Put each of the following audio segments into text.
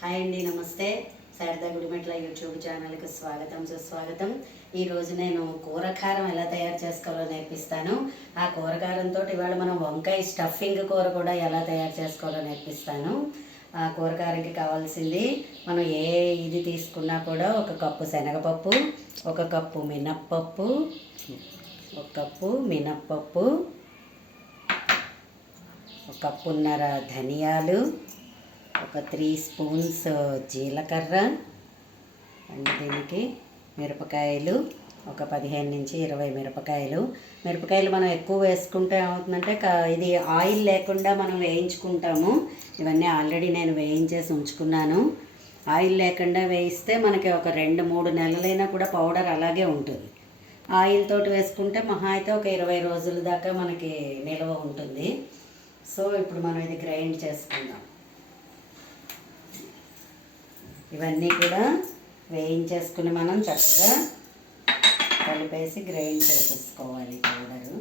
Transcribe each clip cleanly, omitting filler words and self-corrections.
Hi అండి, నమస్తే. Sharada Gudimetla YouTube ఛానల్కి స్వాగతం, సుస్వాగతం. ఈరోజు నేను కూరకారం ఎలా తయారు చేసుకోవాలో నేర్పిస్తాను. ఆ కూరకారంతో ఇవాళ మనం వంకాయ స్టఫింగ్ కూర కూడా ఎలా తయారు చేసుకోవాలో నేర్పిస్తాను. ఆ కూరకారంకి కావాల్సింది మనం ఇది తీసుకున్నా కూడా ఒక కప్పు శనగపప్పు, ఒక కప్పు మినప్పప్పు, ఒక కప్పు మినప్పప్పు, ఒక కప్పున్నర ధనియాలు, ఒక 3 స్పూన్స్ జీలకర్ర అండ్ దీనికి మిరపకాయలు ఒక 15 నుంచి 20 మిరపకాయలు మనం ఎక్కువ వేసుకుంటే ఏమవుతుందంటే ఇది ఆయిల్ లేకుండా మనం వేయించుకుంటాము. ఇవన్నీ ఆల్రెడీ నేను వేయించేసి ఉంచుకున్నాను. ఆయిల్ లేకుండా వేయిస్తే మనకి ఒక 2-3 నెలలైనా కూడా పౌడర్ అలాగే ఉంటుంది. ఆయిల్ తోటి వేసుకుంటే మహా అయితే ఒక 20 రోజుల దాకా మనకి నిల్వ ఉంటుంది. సో ఇప్పుడు మనం ఇది గ్రైండ్ చేసుకుందాం. ఇవన్నీ కూడా వేయించేసుకుని మనం చక్కగా కలిపేసి గ్రైండ్ చేసేసుకోవాలి పౌడరు.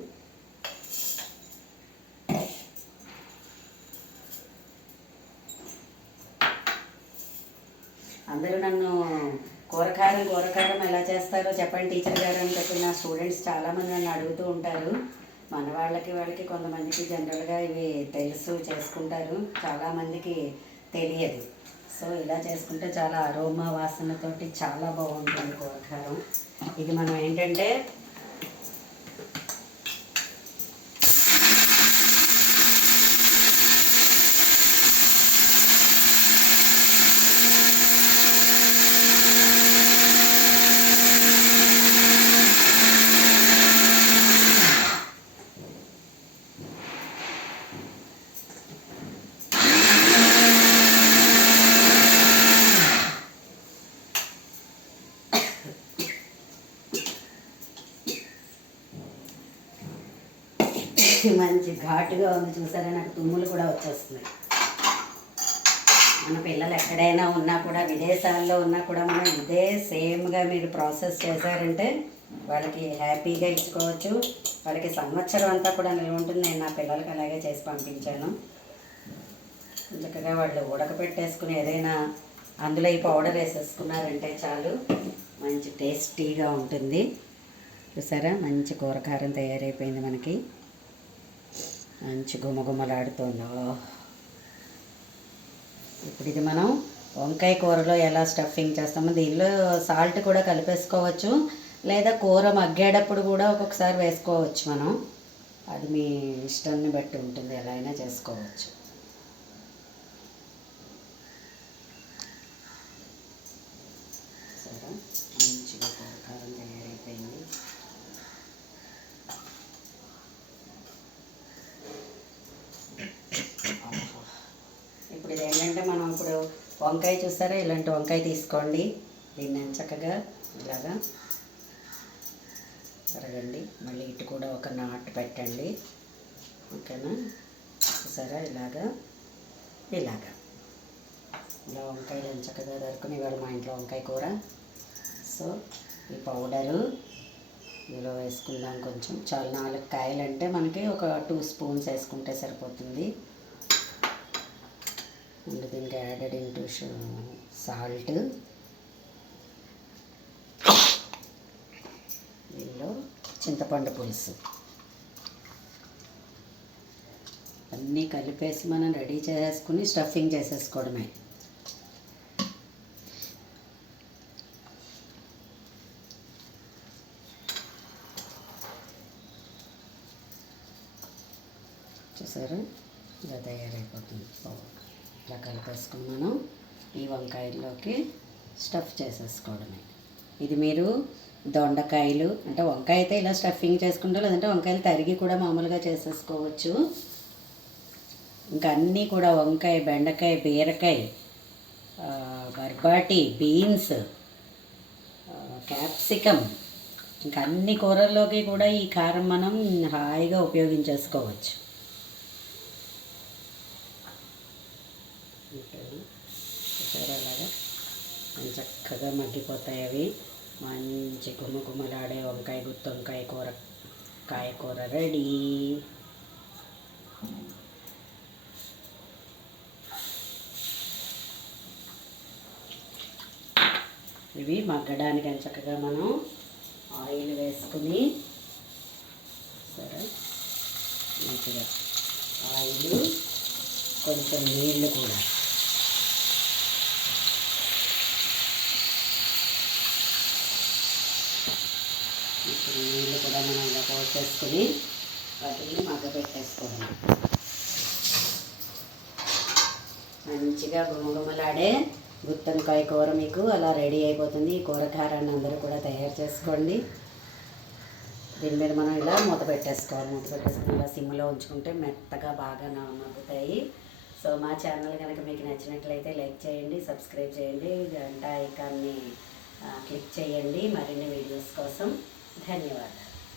అందరూ నన్ను కూరకారం ఎలా చేస్తారో చెప్పండి టీచర్ గారు అని చెప్పి నా స్టూడెంట్స్ చాలామంది నన్ను అడుగుతూ ఉంటారు. మన వాళ్ళకి కొంతమందికి జనరల్గా ఇవి తెలుసు, చేసుకుంటారు, చాలామందికి తెలియదు. సో ఇలా చేసుకుంటే చాలా అరోమా వాసనతోటి చాలా బాగుంటుంది కూరకారం. ఇది మనం ఏంటంటే మంచి ఘాటుగా ఉంది, చూసారా? నాకు తుమ్ములు కూడా వచ్చేస్తున్నాయి. మన పిల్లలు ఎక్కడైనా ఉన్నా కూడా, విదేశాల్లో ఉన్నా కూడా మనం ఇదే సేమ్గా మీరు ప్రాసెస్ చేశారంటే వాళ్ళకి హ్యాపీగా ఇచ్చుకోవచ్చు. వాళ్ళకి సంవత్సరం అంతా కూడా నిల్వ ఉంటుంది. నేను నా పిల్లలకి అలాగే చేసి పంపించాను. చక్కగా వాళ్ళు ఉడకపెట్టేసుకుని ఏదైనా అందులో ఈ పౌడర్ వేసేసుకున్నారంటే చాలు, మంచి టేస్టీగా ఉంటుంది. చూసారా, మంచి కూరకారం తయారైపోయింది మనకి. మంచి గుమగుమలాడుతుందో. ఇప్పుడు ఇది మనం వంకాయ కూరలో ఎలా స్టఫింగ్ చేస్తామో దీనిలో సాల్ట్ కూడా కలిపేసుకోవచ్చు, లేదా కూర మగ్గేటప్పుడు కూడా ఒక్కొక్కసారి వేసుకోవచ్చు మనం. అది మీ ఇష్టాన్ని బట్టి ఉంటుంది, ఎలా అయినా చేసుకోవచ్చు. సరే, మంచిగా కూరకారం తయారైపోయింది. ఇప్పుడు ఇది ఏంటంటే మనం ఇప్పుడు వంకాయ చూస్తారా, ఇలాంటి వంకాయ తీసుకోండి. దీన్ని చక్కగా ఇలాగా తరగండి. మళ్ళీ ఇటు కూడా ఒక నాటు పెట్టండి. ఓకేనా? చూసారా, ఇలా వంకాయలు చక్కగా దొరుకుని ఇవాళ మా ఇంట్లో వంకాయ కూర. సో ఈ పౌడరు ఇందులో వేసుకుందాం. కొంచెం చాలా 4 కాయలు అంటే మనకి ఒక 2 స్పూన్స్ వేసుకుంటే సరిపోతుంది. అండ్ దీనికి యాడెడ్ ఇంటూ సాల్ట్. దీనిలో చింతపండు పులుసు అన్నీ కలిపేసి మనం రెడీ చేసుకుని స్టఫింగ్ చేసేసుకోవడమే. చూసారు, ఇలా తయారైపోతుంది. ఇలా కలిపేసుకుని మనం ఈ వంకాయల్లోకి స్టఫ్ చేసేసుకోవడమే. ఇది మీరు దొండకాయలు అంటే వంకాయ అయితే ఇలా స్టఫింగ్ చేసుకుంటారు, లేదంటే వంకాయలు తరిగి కూడా మామూలుగా చేసేసుకోవచ్చు. ఇంకా అన్నీ కూడా వంకాయ, బెండకాయ, బీరకాయ, బర్బాటి, బీన్స్, క్యాప్సికమ్, ఇంకా అన్ని కూరల్లోకి కూడా ఈ కారం మనం హాయిగా ఉపయోగించేసుకోవచ్చు. అలాగా చక్కగా మగ్గిపోతాయి అవి. మంచి గుమ్మలాడే గుత్తి వంకాయ కూర రెడీ. ఇవి మగ్గడానికి చక్కగా మనం ఆయిల్ వేసుకుని సరే మంచిగా ఆయిల్ కొంచెం నీళ్ళు కూడా నీళ్ళు కూడా మనం ఇలా పోసేసుకుని వాటిని మగ్గపెట్టేసుకోవాలి. మంచిగా గుమగుమలాడే గుత్తొంకాయ కూర మీకు అలా రెడీ అయిపోతుంది. ఈ కూర కారాన్ని అందరూ కూడా తయారు చేసుకోండి. దీని మీద మనం ఇలా మూత పెట్టేసుకోవాలి. మూత పెట్టేసుకుని ఇలా సిమ్లో ఉంచుకుంటే మెత్తగా బాగా మగ్గుతాయి. సో మా ఛానల్ కనుక మీకు నచ్చినట్లయితే లైక్ చేయండి, సబ్స్క్రైబ్ చేయండి, గంట ఐకాన్ని క్లిక్ చేయండి మరిన్ని వీడియోస్ కోసం. ధన్యవాదాలు.